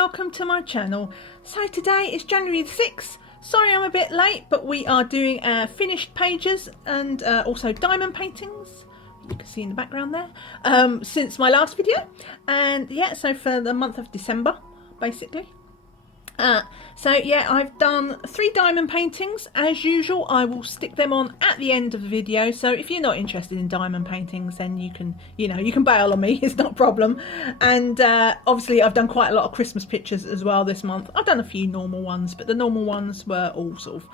welcome to my channel. So today is January the 6th. Sorry I'm a bit late, but we are doing finished pages and also diamond paintings. You can see in the background there, since my last video. And yeah, so for the month of December, basically. So yeah, I've done 3 diamond paintings. As usual, I will stick them on at the end of the video. So if you're not interested in diamond paintings, then you can bail on me. It's not a problem. And obviously, I've done quite a lot of Christmas pictures as well this month. I've done a few normal ones, but the normal ones were all sort of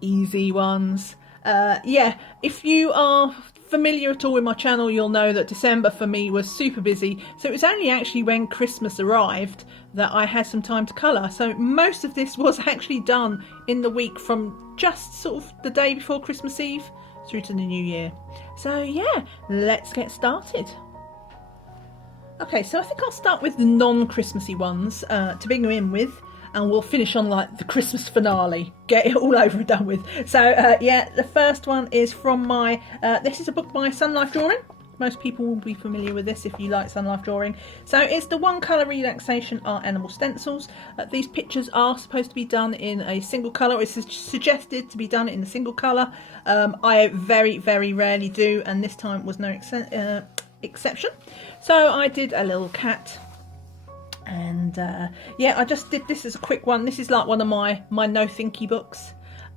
easy ones. Yeah, if you are familiar at all with my channel, you'll know that December for me was super busy. So it was only actually when Christmas arrived that I had some time to colour. So most of this was actually done in the week from just sort of the day before Christmas Eve through to the new year. So yeah, let's get started. Okay, so I think I'll start with the non-Christmassy ones to begin with. And we'll finish on like the Christmas finale, get it all over and done with. So yeah, the first one is from my, this is a book by Sunlife Drawing. Most people will be familiar with this if you like Sunlife Drawing. So it's the one colour relaxation art animal stencils. These pictures are supposed to be done in a single colour. It's suggested to be done in a single colour. I very, very rarely do, and this time was no exception. So I did a little cat. And yeah, I just did this as a quick one. This is like one of my no thinky books.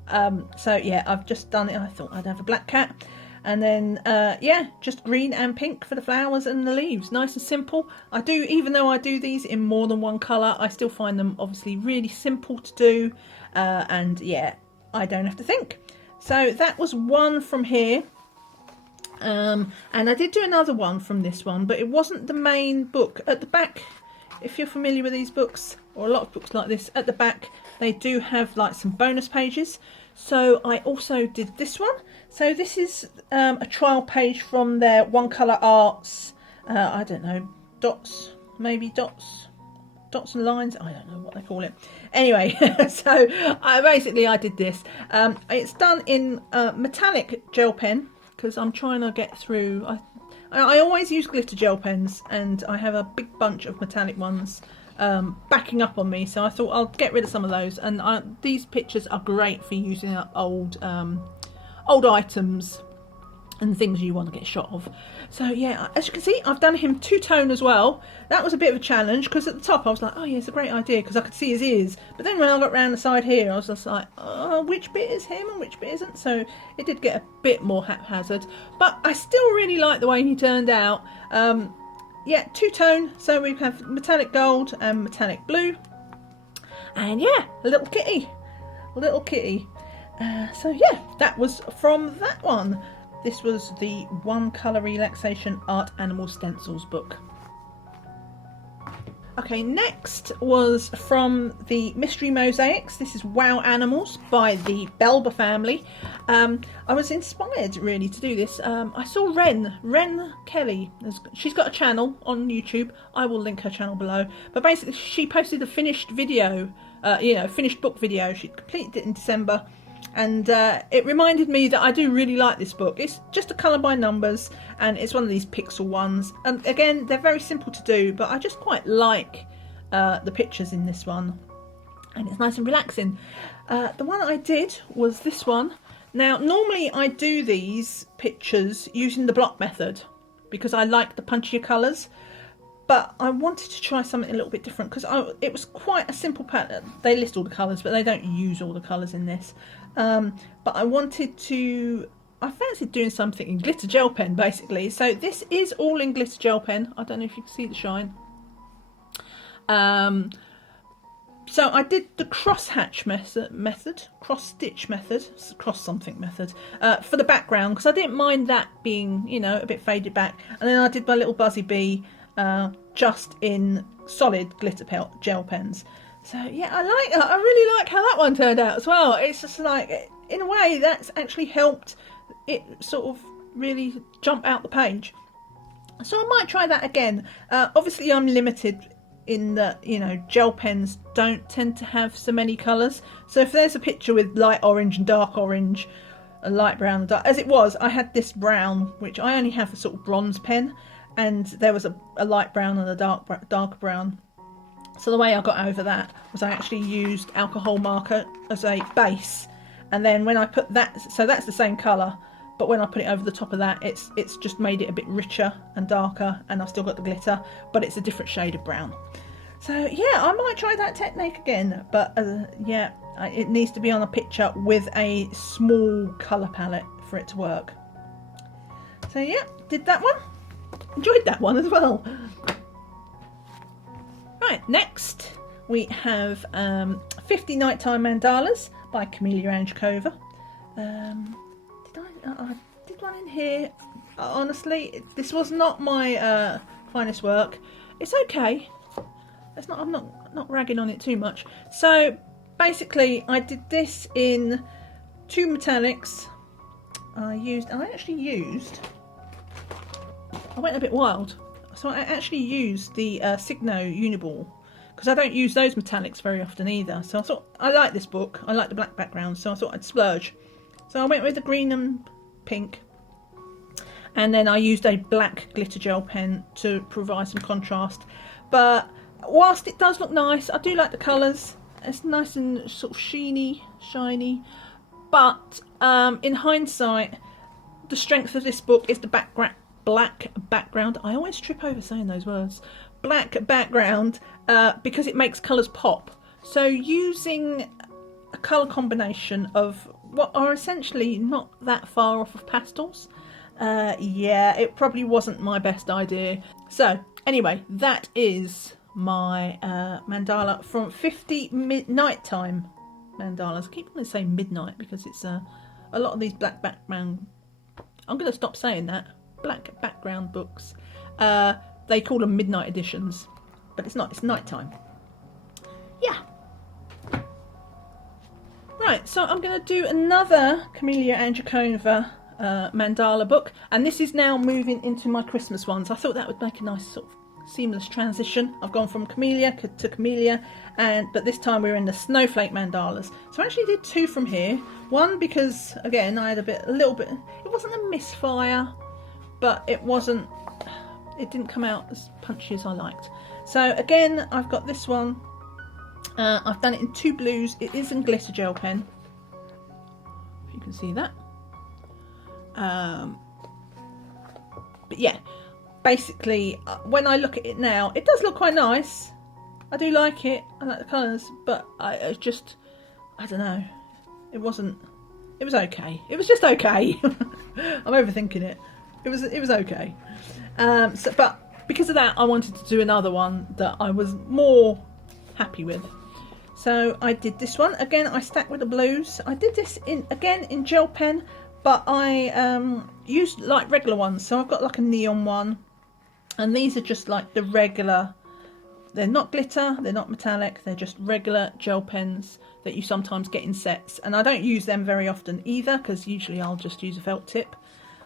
So yeah, I've just done it. I thought I'd have a black cat, and then yeah, just green and pink for the flowers and the leaves. Nice and simple. I do, even though I do these in more than one colour, I still find them obviously really simple to do, and yeah, I don't have to think. So that was one from here. And I did do another one from this one, but it wasn't the main book. At the back, if you're familiar with these books, or a lot of books like this, at the back they do have like some bonus pages. So I also did this one. So this is a trial page from their one colour arts, I don't know, dots, maybe dots and lines, I don't know what they call it. Anyway, so I did this. It's done in metallic gel pen, because I'm trying to get through. I always use glitter gel pens, and I have a big bunch of metallic ones backing up on me, so I thought I'll get rid of some of those. And these pictures are great for using up old items and things you want to get shot of. So yeah, as you can see, I've done him two-tone as well. That was a bit of a challenge, because at the top I was like, oh yeah, it's a great idea, because I could see his ears. But then when I got round the side here, I was just like, oh, which bit is him and which bit isn't? So it did get a bit more haphazard, but I still really like the way he turned out. Yeah, two-tone, so we have metallic gold and metallic blue. And yeah, a little kitty. So yeah, that was from that one. This was the one colour relaxation art animal stencils book. Okay, next was from the Mystery Mosaics. This is Wow Animals by the Belba family. I was inspired really to do this. I saw Ren Kelly. She's got a channel on YouTube. I will link her channel below. But basically, she posted a finished video, finished book video. She completed it in December. And it reminded me that I do really like this book. It's just a colour by numbers, and it's one of these pixel ones. And again, they're very simple to do, but I just quite like the pictures in this one. And it's nice and relaxing. The one I did was this one. Now, normally I do these pictures using the block method, because I like the punchier colours. But I wanted to try something a little bit different, because it was quite a simple pattern. They list all the colours, but they don't use all the colours in this. But I fancied doing something in glitter gel pen, basically. So this is all in glitter gel pen. I don't know if you can see the shine. So I did the cross stitch method for the background, because I didn't mind that being, a bit faded back. And then I did my little Buzzy Bee just in solid glitter gel pens. So yeah, I really like how that one turned out as well. It's just like, in a way, that's actually helped it sort of really jump out the page. So I might try that again. Obviously I'm limited in that, gel pens don't tend to have so many colours. So if there's a picture with light orange and dark orange, a light brown and dark, as it was, I had this brown, which I only have a sort of bronze pen, and there was a light brown and a dark brown. So the way I got over that was I actually used alcohol marker as a base, and then when I put that, so that's the same colour, but when I put it over the top of that, it's just made it a bit richer and darker, and I've still got the glitter, but it's a different shade of brown. So yeah, I might try that technique again, but yeah, it needs to be on a picture with a small colour palette for it to work. So yeah, did that one. Enjoyed that one as well. Right, next we have 50 Nighttime Mandalas by Kamilya Angelkova. I did one in here. Honestly, this was not my finest work. It's okay. It's not. I'm not ragging on it too much. So basically, I did this in 2 metallics. I went a bit wild. So I actually used the Signo Uniball, because I don't use those metallics very often either. So I thought, I like this book. I like the black background, so I thought I'd splurge. So I went with the green and pink. And then I used a black glitter gel pen to provide some contrast. But whilst it does look nice, I do like the colours. It's nice and sort of shiny. But in hindsight, the strength of this book is the black background. I always trip over saying those words. Black background, because it makes colours pop. So using a colour combination of what are essentially not that far off of pastels, yeah, it probably wasn't my best idea. So anyway, that is my mandala from 50 Nighttime Mandalas. I keep wanting to say midnight because it's a lot of these black background. I'm going to stop saying that. Black background books. They call them midnight editions, but it's not. It's nighttime. Yeah. Right. So I'm going to do another Kamilya Angelkova mandala book, and this is now moving into my Christmas ones. I thought that would make a nice sort of seamless transition. I've gone from Kamilya to Kameliya, but this time we're in the Snowflake mandalas. So I actually did 2 from here. One because again I had a little bit. It wasn't a misfire, but it didn't come out as punchy as I liked. So again, I've got this one. I've done it in 2 blues. It is in glitter gel pen, if you can see that. But yeah, basically, when I look at it now, it does look quite nice. I do like it. I like the colours, but I don't know. It was okay. It was just okay. I'm overthinking it. It was okay. But because of that, I wanted to do another one that I was more happy with. So I did this one. Again, I stacked with the blues. I did this in gel pen, but I used like regular ones. So I've got like a neon one, and these are just like the regular. They're not glitter, they're not metallic, they're just regular gel pens that you sometimes get in sets. And I don't use them very often either, because usually I'll just use a felt tip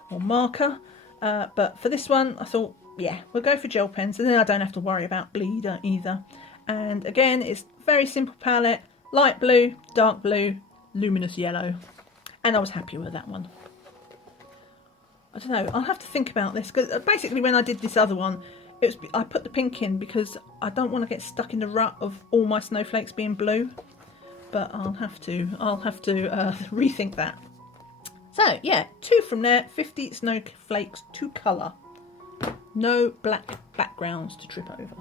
or marker. But for this one, I thought, yeah, we'll go for gel pens, and then I don't have to worry about bleed either. And again, it's very simple palette, light blue, dark blue, luminous yellow. And I was happy with that one. I don't know, I'll have to think about this, because basically when I did this other one, I put the pink in because I don't want to get stuck in the rut of all my snowflakes being blue. But I'll have to rethink that. So yeah, 2 from there, 50 snowflakes to colour. No black backgrounds to trip over.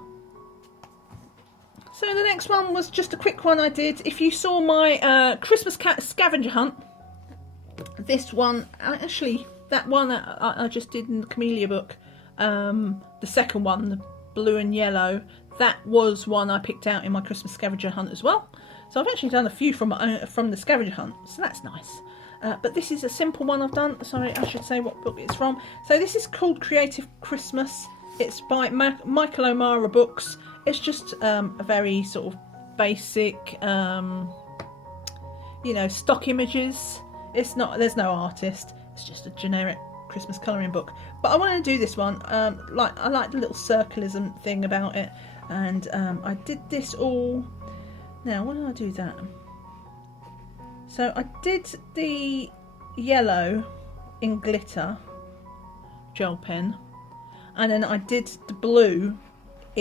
So the next one was just a quick one I did. If you saw my Christmas scavenger hunt, this one, actually that one that I just did in the Kameliya book, the second one, the blue and yellow, that was one I picked out in my Christmas scavenger hunt as well. So I've actually done a few from the scavenger hunt, so that's nice. But this is a simple one I've done. Sorry, I should say what book it's from. So this is called Creative Christmas. It's by Michael O'Mara Books. It's just a very sort of basic, stock images. There's no artist. It's just a generic Christmas colouring book. But I want to do this one. I like the little circlism thing about it, and I did this all. Now, why did I do that? So I did the yellow in glitter gel pen, and then I did the blue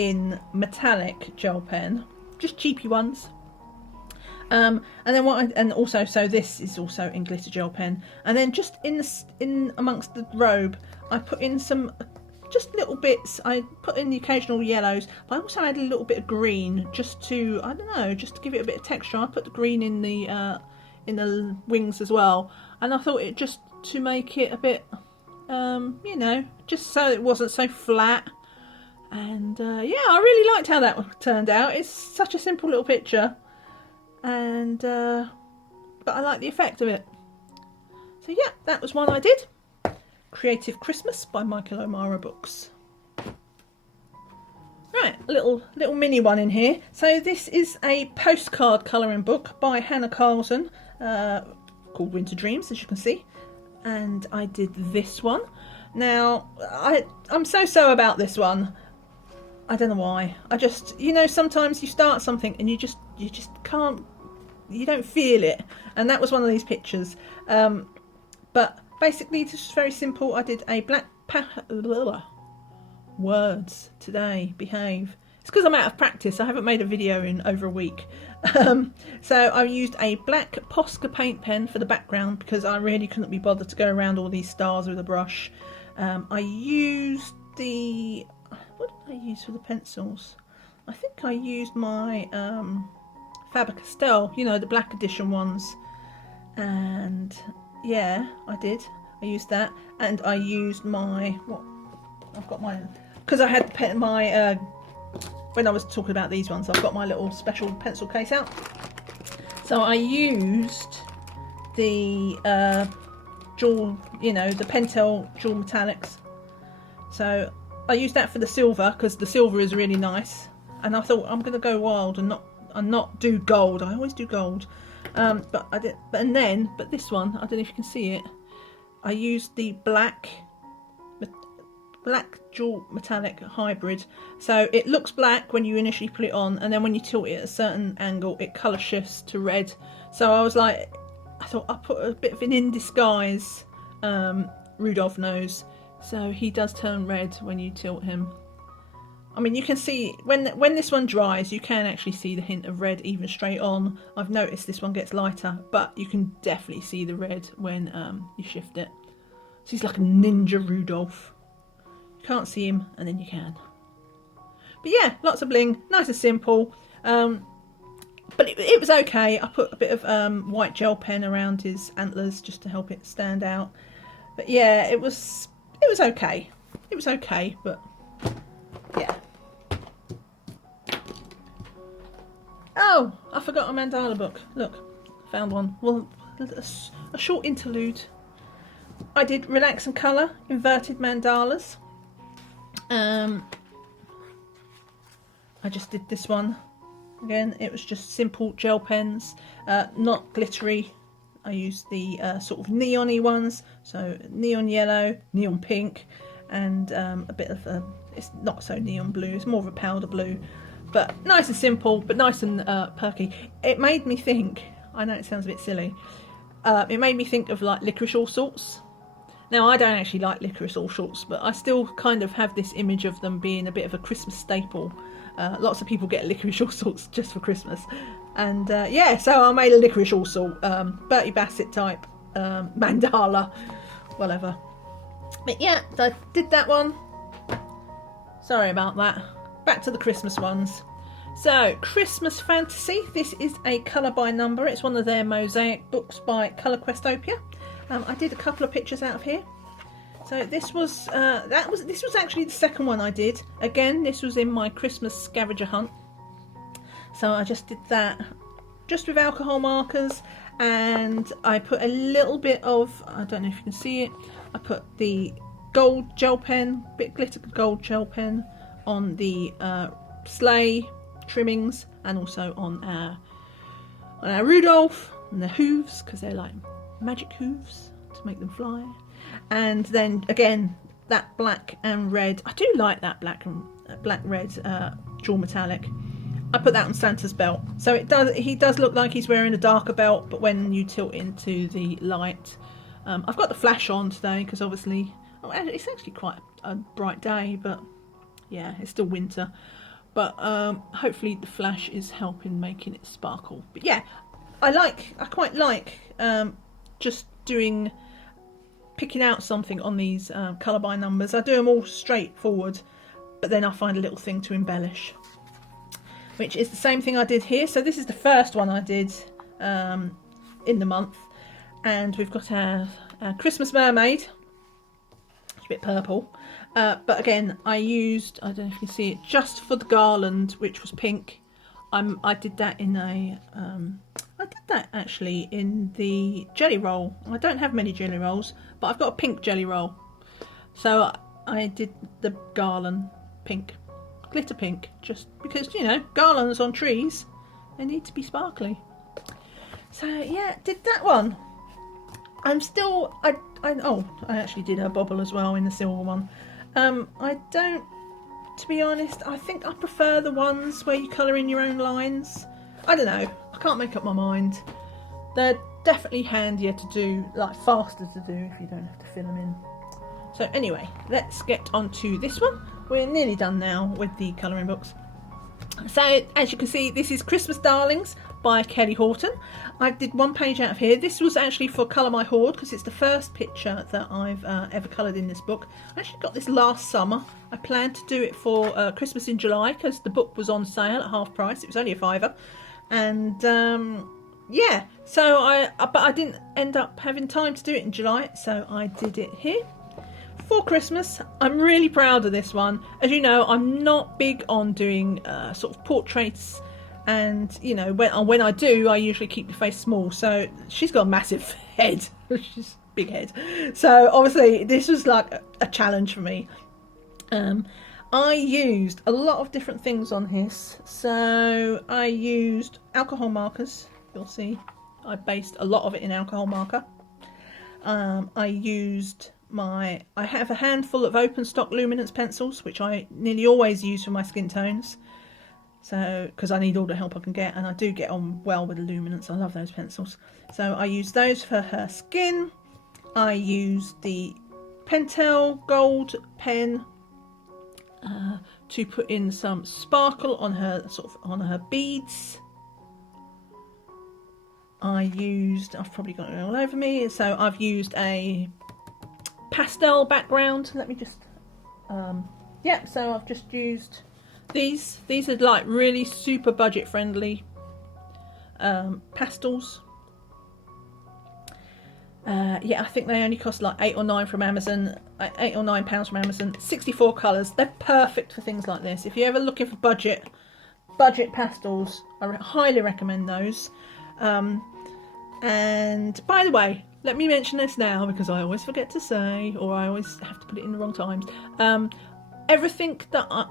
in metallic gel pen, just cheapy ones. And then and also, so this is also in glitter gel pen. And then just in amongst the robe, I put in some just little bits. I put in the occasional yellows, but I also added a little bit of green just to, I don't know, just to give it a bit of texture. I put the green in the wings as well, and I thought it just to make it a bit, you know, just so it wasn't so flat. And yeah, I really liked how that turned out. It's such a simple little picture, and but I like the effect of it. So yeah, that was one I did. Creative Christmas by Michael O'Mara Books. Right, a little mini one in here. So this is a postcard colouring book by Hannah Carlson, called Winter Dreams, as you can see. And I did this one. Now, I'm so about this one. I don't know why. I just, you know, sometimes you start something and you just can't, you don't feel it. And that was one of these pictures. But basically, it's just very simple. I did a black words today, behave. It's because I'm out of practice. I haven't made a video in over a week. So I used a black Posca paint pen for the background because I really couldn't be bothered to go around all these stars with a brush. I used the, what did I use for the pencils? I think I used my Faber-Castell, you know, the black edition ones. And yeah, I did. I used that, and I used my, what? I've got my, because I had my, when I was talking about these ones, I've got my little special pencil case out. So I used the jewel, you know, the Pentel jewel metallics. So I used that for the silver because the silver is really nice, and I thought I'm going to go wild and not do gold. I always do gold, but I did. But this one, I don't know if you can see it. I used the black jewel metallic hybrid, so it looks black when you initially put it on, and then when you tilt it at a certain angle it colour shifts to red. So I was like, I thought I'll put a bit of an in disguise Rudolph nose, so he does turn red when you tilt him. I mean, you can see when this one dries, you can actually see the hint of red even straight on. I've noticed this one gets lighter, but you can definitely see the red when you shift it. So he's like a ninja Rudolph. You can't see him, and then you can. But yeah, lots of bling, nice and simple. But it was okay. I put a bit of white gel pen around his antlers just to help it stand out. But yeah, it was okay. It was okay, but yeah. Oh, I forgot a mandala book. Look, found one. Well, a short interlude. I did Relax and Colour, inverted mandalas. I just did this one. Again, it was just simple gel pens, not glittery. I used the sort of neon-y ones, so neon yellow, neon pink, and a bit of it's not so neon blue, it's more of a powder blue, but nice and simple, but nice and perky. It made me think, I know it sounds a bit silly, it made me think of like licorice all sorts. Now, I don't actually like licorice all sorts, but I still kind of have this image of them being a bit of a Christmas staple. Lots of people get licorice all sorts just for Christmas. And yeah, so I made a licorice all sort, Bertie Bassett type mandala, whatever. But yeah, I did that one. Sorry about that. Back to the Christmas ones. So, Christmas Fantasy. This is a colour by number. It's one of their mosaic books by Questopia. I did a couple of pictures out of here. So this was this was actually the second one I did. Again, this was in my Christmas scavenger hunt. So I just did that just with alcohol markers, and I put a little bit of, I don't know if you can see it, I put the gold gel pen, bit glitter gold gel pen on the sleigh trimmings, and also on our Rudolph and the hooves, because they're like magic hooves to make them fly. And then again, that black and red, I do like that black red jewel metallic. I put that on Santa's belt, so he does look like he's wearing a darker belt, but when you tilt into the light, I've got the flash on today because obviously it's actually quite a bright day, but yeah, it's still winter. but hopefully the flash is helping making it sparkle. But yeah, I quite like just picking out something on these colour by numbers. I do them all straightforward, but then I find a little thing to embellish, which is the same thing I did here. So this is the first one I did in the month, and we've got our Christmas mermaid. It's a bit purple, but again I used, I don't know if you can see it, just for the garland, which was pink. I did that in I did that actually in the jelly roll. I don't have many jelly rolls, but I've got a pink jelly roll, so I did the garland pink, glitter pink, just because, you know, garlands on trees, they need to be sparkly. So yeah, did that one. I'm still, I actually did her bobble as well in the silver one. I don't, to be honest, I think I prefer the ones where you colour in your own lines. I don't know, I can't make up my mind. They're definitely handier to do, like faster to do, if you don't have to fill them in. So anyway, let's get on to this one. We're nearly done now with the colouring books. So as you can see, this is Christmas Darlings by Kelly Horton. I did one page out of here. This was actually for Colour My Hoard, because it's the first picture that I've ever coloured in this book. I actually got this last summer. I planned to do it for Christmas in July, because the book was on sale at half price. It was only a £5, and yeah, so but I didn't end up having time to do it in July, so I did it here for Christmas. I'm really proud of this one. As you know, I'm not big on doing sort of portraits, and you know, when I do, I usually keep the face small. So she's got a massive head. She's a big head. So obviously this was like a challenge for me. I used a lot of different things on this. So I used alcohol markers. You'll see I based a lot of it in alcohol marker. I used I have a handful of open stock luminance pencils, which I nearly always use for my skin tones. So, because I need all the help I can get, and I do get on well with the luminance. I love those pencils. So I used those for her skin. I used the Pentel gold pen to put in some sparkle on her beads. I've probably got it all over me, so I've used a pastel background. Let me just yeah, so I've just used these are like really super budget friendly pastels. Yeah, I think they only cost like £8 or £9 from Amazon, £8 or £9 from Amazon. 64 colours. They're perfect for things like this. If you're ever looking for budget pastels, I highly recommend those. And by the way, let me mention this now, because I always forget to say, or I always have to put it in the wrong times. Everything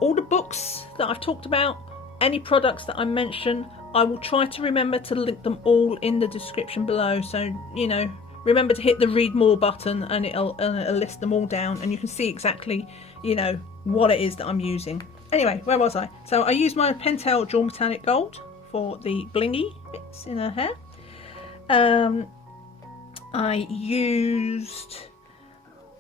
all the books that I've talked about, any products that I mention, I will try to remember to link them all in the description below. So, you know, remember to hit the read more button, and it'll list them all down, and you can see exactly, you know, what it is that I'm using. Anyway, where was I? So I used my Pentel Dual Metallic Gold for the blingy bits in her hair. I used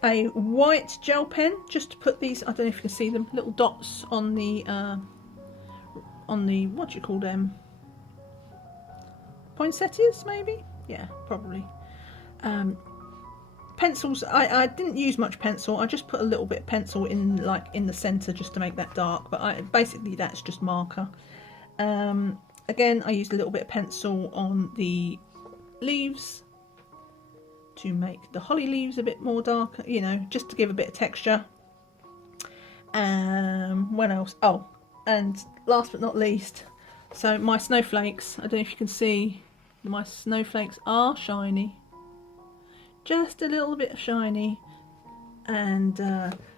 a white gel pen just to put these, I don't know if you can see them, little dots on the what do you call them? Poinsettias, maybe? Yeah, probably. Pencils, I didn't use much pencil. I just put a little bit of pencil in the centre just to make that dark, but basically that's just marker. Again, I used a little bit of pencil on the leaves to make the holly leaves a bit more dark, you know, just to give a bit of texture. What else? Oh, and last but not least, so my snowflakes, I don't know if you can see, my snowflakes are shiny, just a little bit shiny. And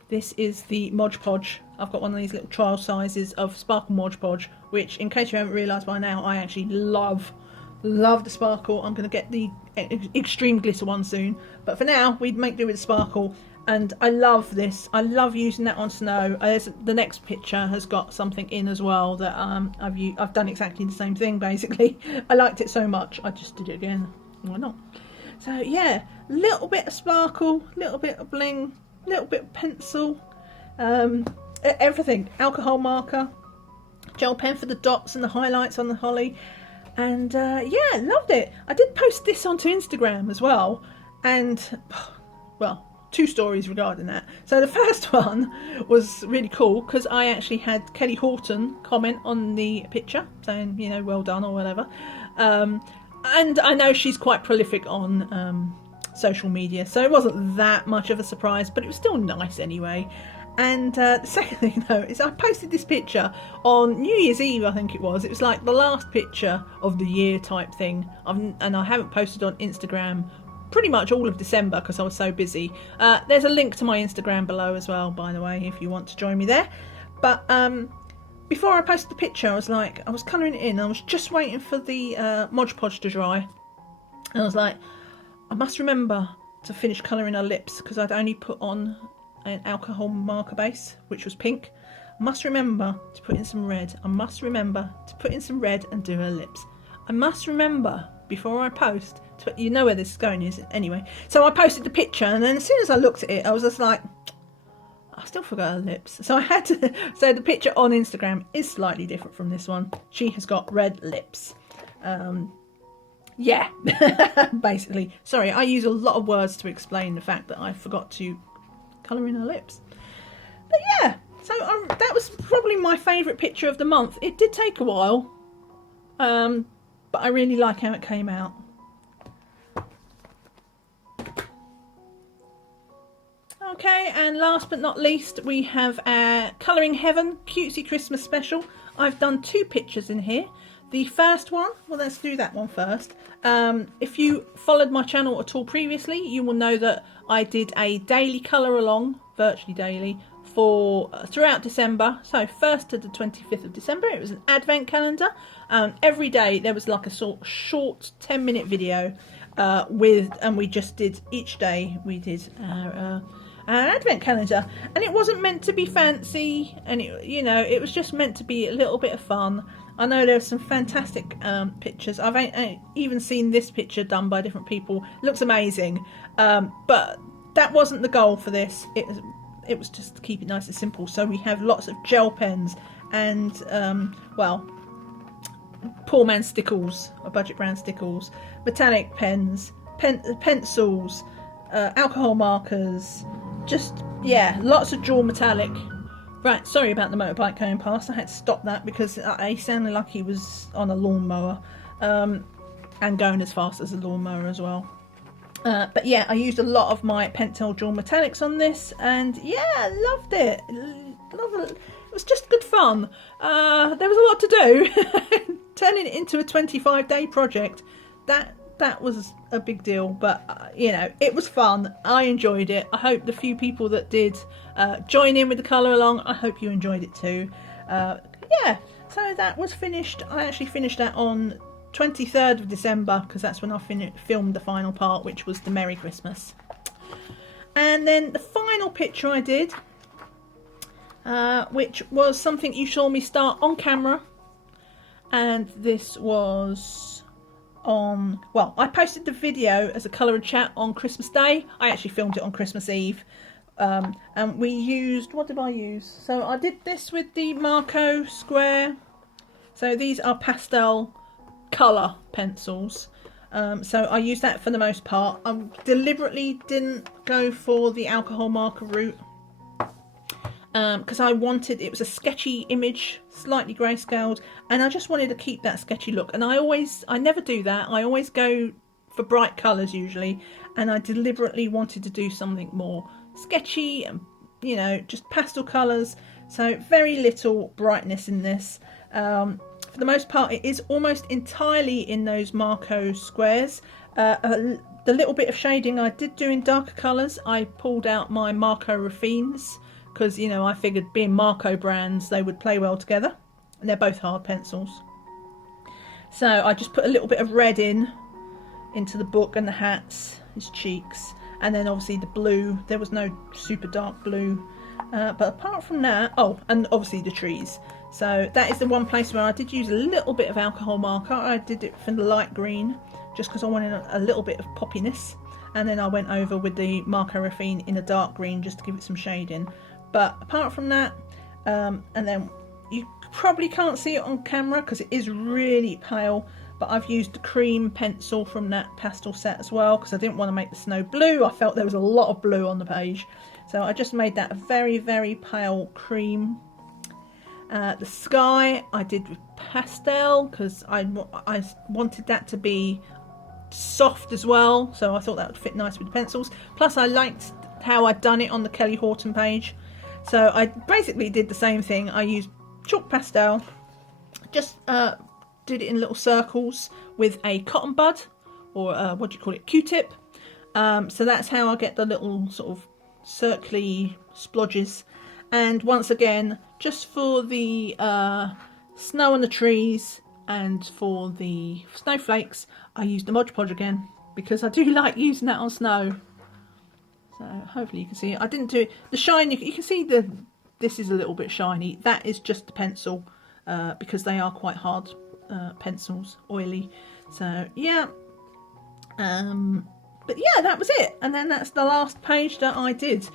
this is the Modge Podge. I've got one of these little trial sizes of Sparkle Modge Podge, which, in case you haven't realised by now, I actually love the sparkle. I'm going to get the extreme glitter one soon, but for now we make do with sparkle. And I love this. I love using that on snow. The next picture has got something in as well that I've done exactly the same thing basically. I liked it so much I just did it again. Why not? So yeah, little bit of sparkle, little bit of bling, little bit of pencil, everything. Alcohol marker. gel pen for the dots and the highlights on the holly. And yeah, loved it. I did post this onto Instagram as well, and well, 2 stories regarding that. So the first one was really cool because I actually had Kelly Horton comment on the picture saying, you know, well done or whatever. And I know she's quite prolific on social media, so it wasn't that much of a surprise, but it was still nice anyway. And the second thing though is I posted this picture on New Year's Eve, I think it was. It was like the last picture of the year type thing. And I haven't posted on Instagram pretty much all of December because I was so busy. There's a link to my Instagram below as well, by the way, if you want to join me there. But before I posted the picture, I was colouring it in. I was just waiting for the Modge Podge to dry. And I was like, I must remember to finish colouring her lips because I'd only put on an alcohol marker base, which was pink. I must remember to put in some red. I must remember to put in some red and do her lips. I must remember before I post to, you know where this is going, is it? Anyway, so I posted the picture, and then as soon as I looked at it, I was just like, I still forgot her lips. So I had to, so the picture on Instagram is slightly different from this one. She has got red lips. Yeah, basically. Sorry, I use a lot of words to explain the fact that I forgot to colour in her lips. But yeah, so that was probably my favourite picture of the month. It did take a while, but I really like how it came out. Okay, and last but not least, we have our Colouring Heaven Cutesy Christmas special. I've done 2 pictures in here. The first one, well, let's do that one first. If you followed my channel at all previously, you will know that I did a daily colour along, virtually daily, for throughout December. So 1st to the 25th of December, it was an advent calendar. Every day there was like a short 10-minute video and we just did, each day we did our advent calendar, and it wasn't meant to be fancy, and it was just meant to be a little bit of fun. I know there's some fantastic pictures. I've even seen this picture done by different people. It looks amazing, but that wasn't the goal for this. It was just to keep it nice and simple. So we have lots of gel pens and well, poor man stickles, or budget brand stickles, metallic pens, pencils, alcohol markers, just, yeah, lots of dual metallic. Right, sorry about the motorbike going past. I had to stop that because he sounded like he was on a lawnmower, and going as fast as a lawnmower as well. But yeah, I used a lot of my Pentel dual metallics on this, and yeah, loved it. It was just good fun. There was a lot to do. Turning it into a 25-day project, that was a big deal, but it was fun. I enjoyed it. I hope the few people that did join in with the colour along, I hope you enjoyed it too. Yeah, so that was finished. I actually finished that on 23rd of December because that's when I filmed the final part, which was the Merry Christmas. And then the final picture I did, which was something you saw me start on camera, and this was well, I posted the video as a colour and chat on Christmas Day. I actually filmed it on Christmas Eve, and we used, what did I use? So I did this with the Marco Square. So these are pastel colour pencils, so I used that for the most part. I deliberately didn't go for the alcohol marker route because I wanted, it was a sketchy image, slightly grayscaled, and I just wanted to keep that sketchy look. And I never do that. I always go for bright colours usually, and I deliberately wanted to do something more sketchy and just pastel colours. So very little brightness in this. For the most part, it is almost entirely in those Marco squares. The little bit of shading I did do in darker colours, I pulled out my Marco Raffines because I figured, being Marco brands, they would play well together, and they're both hard pencils. So I just put a little bit of red into the book and the hats, his cheeks, and then obviously the blue. There was no super dark blue, but apart from that, oh, and obviously the trees. So that is the one place where I did use a little bit of alcohol marker. I did it for the light green just because I wanted a little bit of poppiness, and then I went over with the Marco Raffine in a dark green just to give it some shading. But apart from that, and then you probably can't see it on camera because it is really pale, but I've used the cream pencil from that pastel set as well because I didn't want to make the snow blue. I felt there was a lot of blue on the page, so I just made that a very, very pale cream. The sky I did with pastel because I wanted that to be soft as well, so I thought that would fit nice with the pencils. Plus I liked how I'd done it on the Kelly Horton page, so I basically did the same thing. I used chalk pastel, just did it in little circles with a cotton bud, or what do you call it, Q-tip. So that's how I get the little sort of circly splodges. And once again, just for the snow on the trees and for the snowflakes, I used the Modge Podge again because I do like using that on snow. So hopefully you can see it. I didn't do it. The shine, you can see this is a little bit shiny. That is just the pencil because they are quite hard pencils, oily. So yeah, but yeah, that was it. And then that's the last page that I did.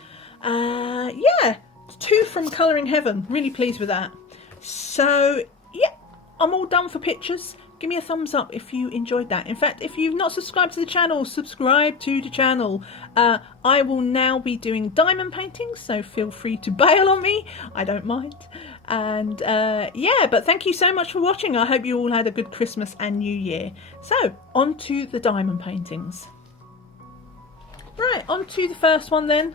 Yeah, 2 from Colouring Heaven. Really pleased with that. So yeah, I'm all done for pictures. Give me a thumbs up if you enjoyed that. In fact, if you've not subscribed to the channel, subscribe to the channel. I will now be doing diamond paintings, so feel free to bail on me. I don't mind. And yeah, but thank you so much for watching. I hope you all had a good Christmas and New Year. So, on to the diamond paintings. Right, on to the first one then.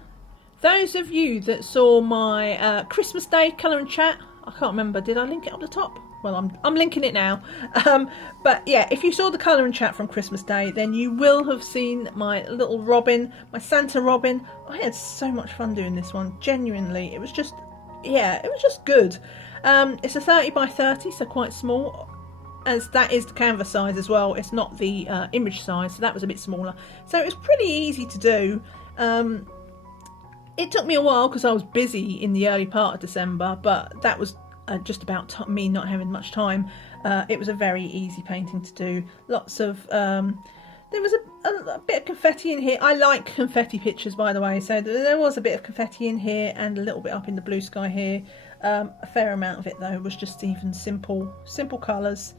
Those of you that saw my Christmas Day colour and chat, I can't remember, did I link it up the top? Well, I'm linking it now. But yeah, if you saw the colour and chat from Christmas Day, then you will have seen my little robin, my Santa robin. I had so much fun doing this one, genuinely. It was just, yeah, it was just good. It's a 30 by 30, so quite small, as that is the canvas size as well. It's not the image size, so that was a bit smaller. So it was pretty easy to do. It took me a while because I was busy in the early part of December, but that was just about me not having much time. It was a very easy painting to do. Lots of there was a bit of confetti in here. I like confetti pictures, by the way, so there was a bit of confetti in here and a little bit up in the blue sky here. A fair amount of it though was just even simple colours.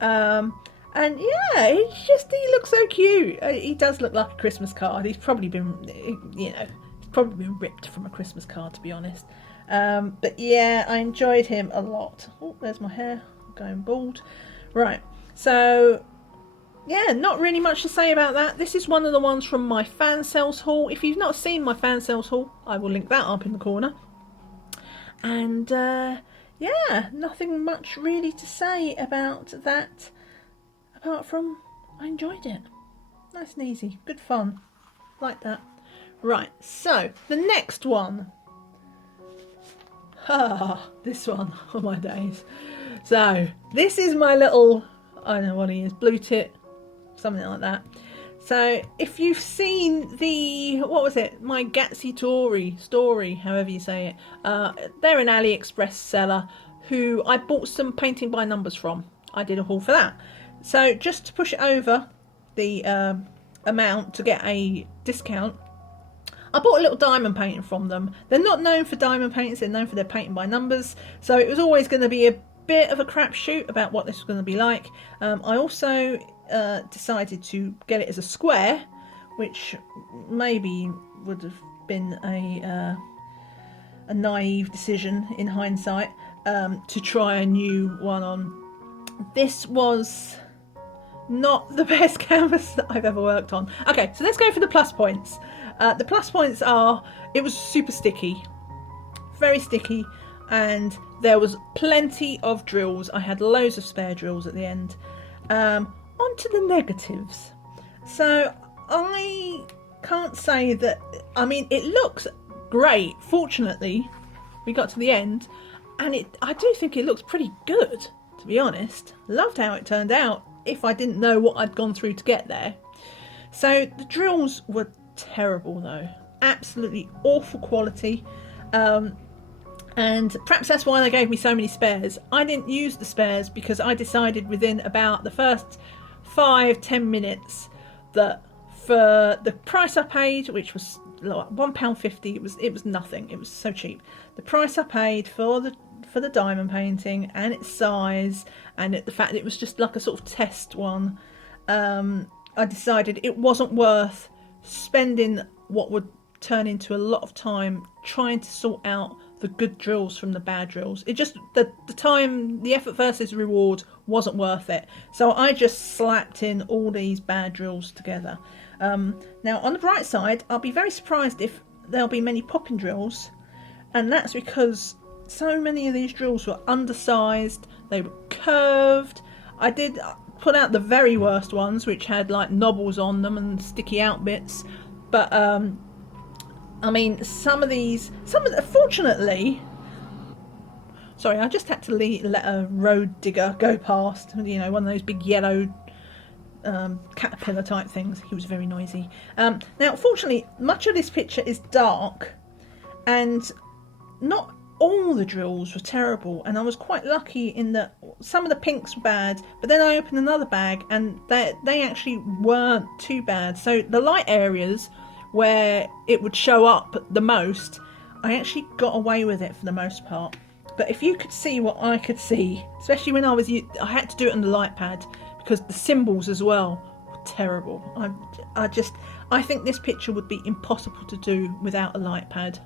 And yeah, he looks so cute. He does look like a Christmas card. He's probably been, you know, he's probably been ripped from a Christmas card, to be honest. But yeah, I enjoyed him a lot. Oh, there's my hair. I'm going bald. Right, so yeah, not really much to say about that. This is one of the ones from my fan sales haul. If you've not seen my fan sales haul, I will link that up in the corner. And yeah, nothing much really to say about that, apart from I enjoyed it. Nice and easy, good fun, like that. Right, so the next one. Ah, this one, oh my days. So this is my little, I don't know what he is, blue tit, something like that. So if you've seen the, what was it, my Gatsy story, however you say it, they're an AliExpress seller who I bought some painting by numbers from. I did a haul for that. So just to push it over the amount to get a discount, I bought a little diamond painting from them. They're not known for diamond paintings, they're known for their painting by numbers. So it was always going to be a bit of a crapshoot about what this was going to be like. I also decided to get it as a square, which maybe would have been a naive decision in hindsight, to try a new one on. This was not the best canvas that I've ever worked on. Okay, so let's go for the plus points. The plus points are, it was super sticky, very sticky, and there was plenty of drills. I had loads of spare drills at the end. On to the negatives. So I can't say that, I mean, it looks great. Fortunately, we got to the end, and I do think it looks pretty good, to be honest. Loved how it turned out, if I didn't know what I'd gone through to get there. So the drills were terrible though, absolutely awful quality, and perhaps that's why they gave me so many spares. I didn't use the spares because I decided within about the first 5-10 minutes that for the price I paid, which was like £1.50, it was nothing. It was so cheap. The price I paid for for the diamond painting and its size and the fact that it was just like a sort of test one, I decided it wasn't worth spending what would turn into a lot of time trying to sort out the good drills from the bad drills. It just, the time, the effort versus reward wasn't worth it. So I just slapped in all these bad drills together. Now on the bright side, I'll be very surprised if there'll be many popping drills, and that's because so many of these drills were undersized, they were curved. I did put out the very worst ones which had like knobbles on them and sticky out bits, but I mean, fortunately, sorry, I just had to let a road digger go past, you know, one of those big yellow caterpillar type things. He was very noisy. Now, fortunately, much of this picture is dark, and not all the drills were terrible, and I was quite lucky in that some of the pinks were bad, but then I opened another bag and they actually weren't too bad. So the light areas where it would show up the most, I actually got away with it for the most part. But if you could see what I could see, especially when I had to do it on the light pad because the symbols as well were terrible. I think this picture would be impossible to do without a light pad.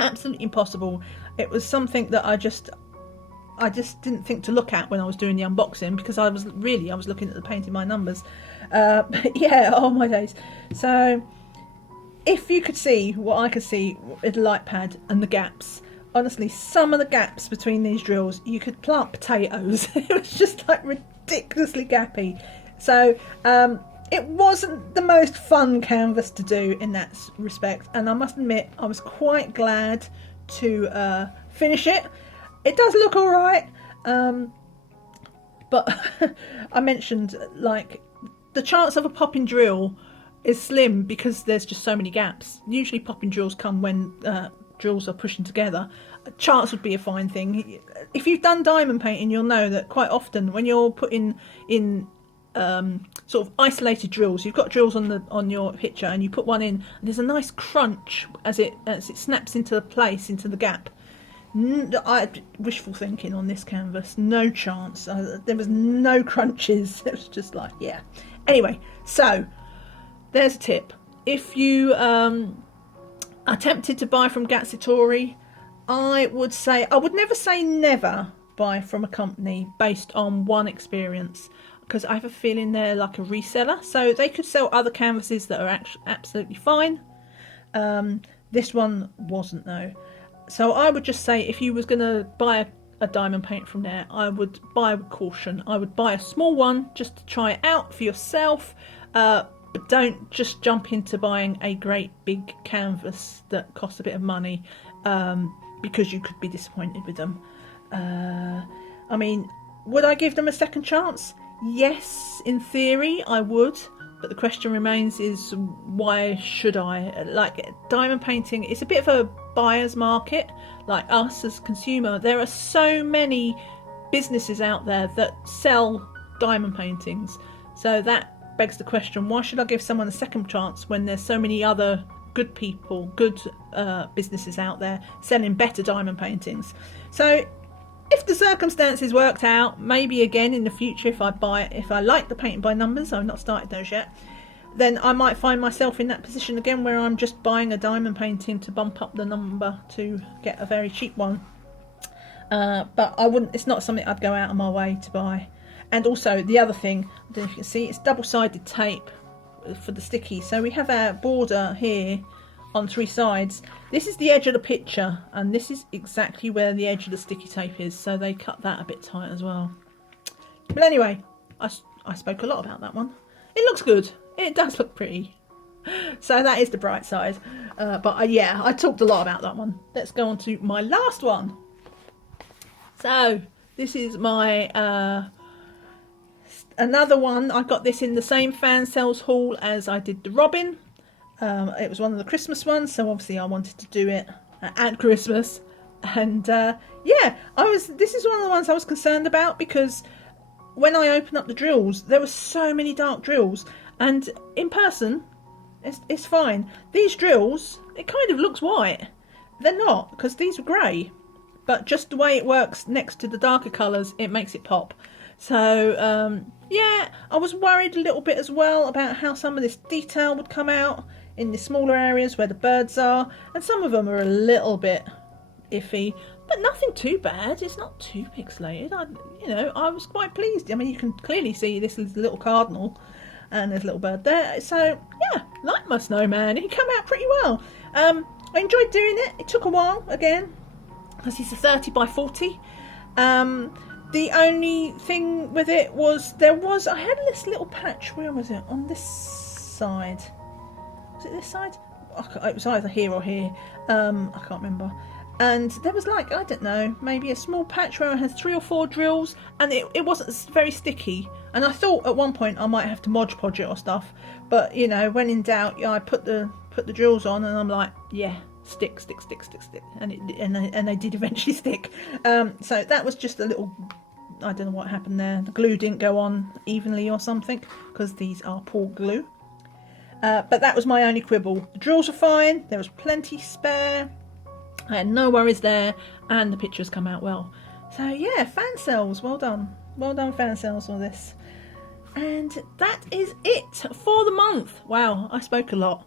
Absolutely impossible. It was something that I just didn't think to look at when I was doing the unboxing, because I was looking at the painting by numbers. But yeah, oh my days. So if you could see what I could see with the light pad and the gaps, honestly, some of the gaps between these drills, you could plant potatoes. It was just like ridiculously gappy. So it wasn't the most fun canvas to do in that respect, and I must admit I was quite glad to finish it. It does look alright, but I mentioned, like, the chance of a popping drill is slim because there's just so many gaps. Usually popping drills come when drills are pushing together. A chance would be a fine thing. If you've done diamond painting, you'll know that quite often when you're putting in sort of isolated drills, you've got drills on your picture and you put one in and there's a nice crunch as it snaps into place, into the gap. Wishful thinking on this canvas, no chance. There was no crunches. It was just like, yeah. Anyway, so there's a tip. If you are tempted to buy from Gatsutori, I would never say never buy from a company based on one experience, because I have a feeling they're like a reseller, so they could sell other canvases that are absolutely fine. This one wasn't though. So I would just say, if you was going to buy a diamond paint from there, I would buy with caution. I would buy a small one just to try it out for yourself, but don't just jump into buying a great big canvas that costs a bit of money, because you could be disappointed with them. I mean, would I give them a second chance? Yes, in theory I would, but the question remains is, why should I? Like, diamond painting, it's a bit of a buyer's market. Like us as consumer, there are so many businesses out there that sell diamond paintings, so that begs the question, why should I give someone a second chance when there's so many other good people, good businesses out there selling better diamond paintings? So if the circumstances worked out, maybe again in the future, if I like the painting by numbers, I've not started those yet, then I might find myself in that position again where I'm just buying a diamond painting to bump up the number to get a very cheap one. But I wouldn't. It's not something I'd go out of my way to buy. And also the other thing, I don't know if you can see, it's double-sided tape for the sticky. So we have our border here on 3 sides. This is the edge of the picture, and this is exactly where the edge of the sticky tape is, so they cut that a bit tight as well. But anyway, I spoke a lot about that one. It looks good. It does look pretty. So that is the bright side. But yeah, I talked a lot about that one. Let's go on to my last one. So this is my another one. I got this in the same fan sales haul as I did the Robin. It was one of the Christmas ones, so obviously I wanted to do it at Christmas. And yeah, this is one of the ones I was concerned about, because when I opened up the drills, there were so many dark drills, and in person it's fine. These drills, it kind of looks white. They're not, because these were grey, but just the way it works next to the darker colours, it makes it pop. So yeah, I was worried a little bit as well about how some of this detail would come out in the smaller areas where the birds are, and some of them are a little bit iffy, but nothing too bad. It's not too pixelated. I was quite pleased. I mean, you can clearly see this is a little cardinal and there's a little bird there. So yeah, like my snowman, he came out pretty well. I enjoyed doing it. It took a while again because it's a 30 by 40. The only thing with it was I had this little patch. Where was it? On this side. Was it this side? It was either here or here. I can't remember. And there was like, I don't know, maybe a small patch where I had 3 or 4 drills, and it wasn't very sticky. And I thought at one point I might have to Modge Podge it or stuff, but you know, when in doubt, I put the drills on, and I'm like, yeah, stick, and they did eventually stick. So that was just a little. I don't know what happened there. The glue didn't go on evenly or something, because these are poor glue. But that was my only quibble. The drills are fine. There was plenty spare. I had no worries there, and the pictures come out well. So yeah, fan cells, well done. Well done, fan cells, for this. And that is it for the month. Wow, I spoke a lot.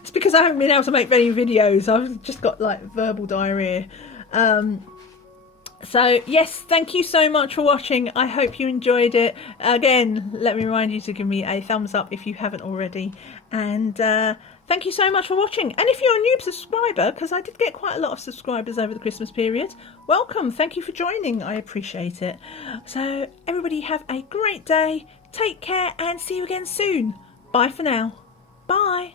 It's because I haven't been able to make many videos. I've just got like verbal diarrhea. So yes, thank you so much for watching. I hope you enjoyed it. Again, let me remind you to give me a thumbs up if you haven't already. And thank you so much for watching. And if you're a new subscriber, because I did get quite a lot of subscribers over the Christmas period, welcome. Thank you for joining. I appreciate it. So everybody have a great day. Take care and see you again soon. Bye for now. Bye.